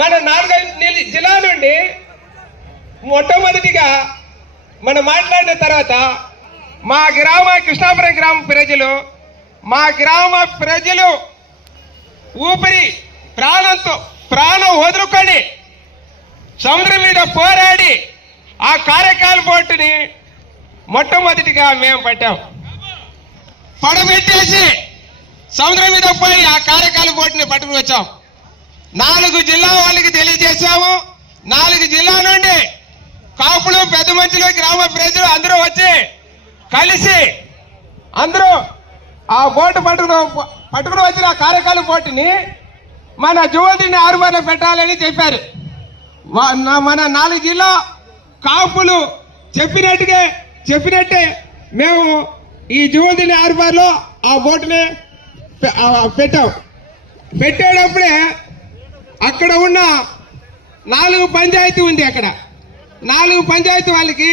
మన 4 జిల్లాల నుండి మొట్టమొదటిగా మనం మాట్లాడిన తర్వాత మా కృష్ణాపురం గ్రామ ప్రజలు, మా గ్రామ ప్రజలు ఊపిరి ప్రాణం వదులుకొని సముద్రం మీద పోరాడి ఆ కారేకాల్ బోటుని మొట్టమొదటిగా మేము పట్టాం. పడబెట్టేసి సముద్రం మీద పోయి ఆ కారేకాల్ బోటుని పట్టుకుని వచ్చాం. 4 జిల్లా వాళ్ళకి తెలియజేశాము. 4 జిల్లా నుండి కాపులు, పెద్ద మనుషులు, గ్రామ ప్రజలు అందరూ వచ్చి కలిసి అందరూ ఆ బోటు పట్టుకుని వచ్చిన ఆ కారేకాల్ బోటుని మన జువల్దిని హార్బర్లో పెట్టాలని చెప్పారు. మన 4 జిల్లా కాపులు చెప్పినట్టే మేము ఈ జువల్దిని హార్బర్లో ఆ బోటుని పెట్టాం. పెట్టేటప్పుడే అక్కడ ఉన్న 4 పంచాయతీ ఉంది. అక్కడ 4 పంచాయతీ వాళ్ళకి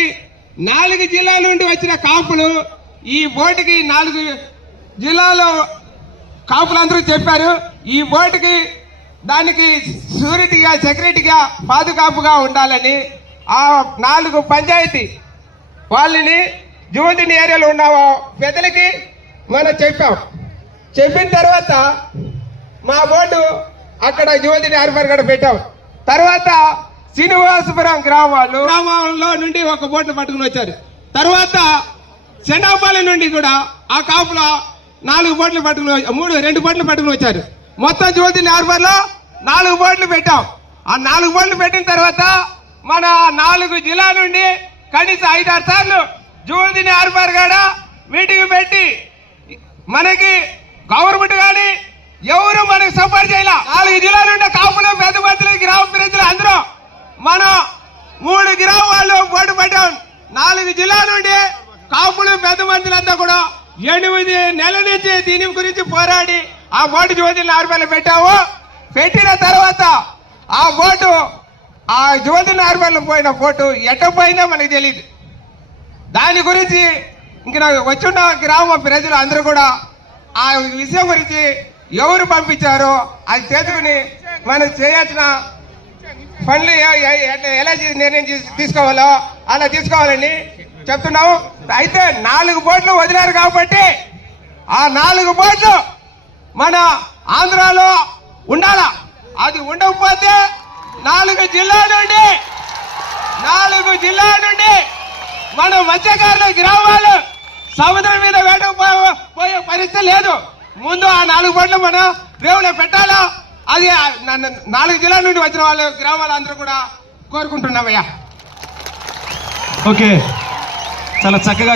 4 జిల్లాల నుండి వచ్చిన కాపులు ఈ బోటుకి 4 జిల్లాలో కాపులందరూ చెప్పారు, ఈ బోటుకి దానికి సెక్యూరిటీగా పాదుకాపుగా ఉండాలని. ఆ 4 పంచాయతీ వాళ్ళని జువల్దిని ఏరియాలో ఉన్న పెద్దలకి మనం చెప్పిన తర్వాత మా బోటు అక్కడ జువల్దిని హార్బర్ గడ పెట్టాం. తర్వాత శ్రీనివాసపురం గ్రామంలో నుండి ఒక బోట్ను పట్టుకుని వచ్చారు. తర్వాత చెండాపాలెం నుండి కూడా ఆ కాపులో 2 బోట్లు పట్టుకుని వచ్చారు. మొత్తం జువల్దిని హార్బర్లో 4 బోట్లు పెట్టాం. ఆ 4 బోట్లు పెట్టిన తర్వాత మన 4 జిల్లా నుండి కనీసం 5-6 సార్లు జువల్దిని హార్బర్ కాడ మీటింగ్ పెట్టి మనకి గవర్నమెంట్ కానీ ఎవరు మనకు సపోర్ట్ చేయాల. 4 జిల్లాల నుండి కాపులు, పెద్ద మంత్రులు, గ్రామ ప్రజలు అందరూ మన 3 గ్రామాల్లో బోటు పెట్టాం. 4 జిల్లాల నుండి కాపులు, పెద్ద మంత్రులంతా కూడా 8 నెలల నుంచి దీని గురించి పోరాడి ఆ బోటు జువల్దిని హార్బర్లో పెట్టాము. పెట్టిన తర్వాత ఆ జువల్దిని హార్బర్లో పోయిన బోటు ఎట్ట పోయినా మనకు తెలియదు. దాని గురించి ఇంక వచ్చిన గ్రామ ప్రజలు అందరూ కూడా ఆ విషయం గురించి ఎవరు పంపించారో అది చేసుకుని మనం చేయాల్సిన పనులు ఎలా నిర్ణయం తీసుకోవాలో అలా తీసుకోవాలని చెప్తున్నాము. అయితే 4 బోట్లు వదిలారు కాబట్టి ఆ 4 బోట్లు మన ఆంధ్రాలో ఉండాలా. అది ఉండకపోతే 4 జిల్లాల నుండి మన మత్స్యకారుల గ్రామాలు సముద్రం మీద వేటపోయే పరిస్థితి లేదు. ముందు ఆ 4 బోట్లు మన రేవులో పెట్టాలా. అది 4 జిల్లాల నుండి వచ్చిన వాళ్ళు గ్రామాలు అందరూ కూడా కోరుకుంటున్నామయ్యా. ఓకే, చాలా చక్కగా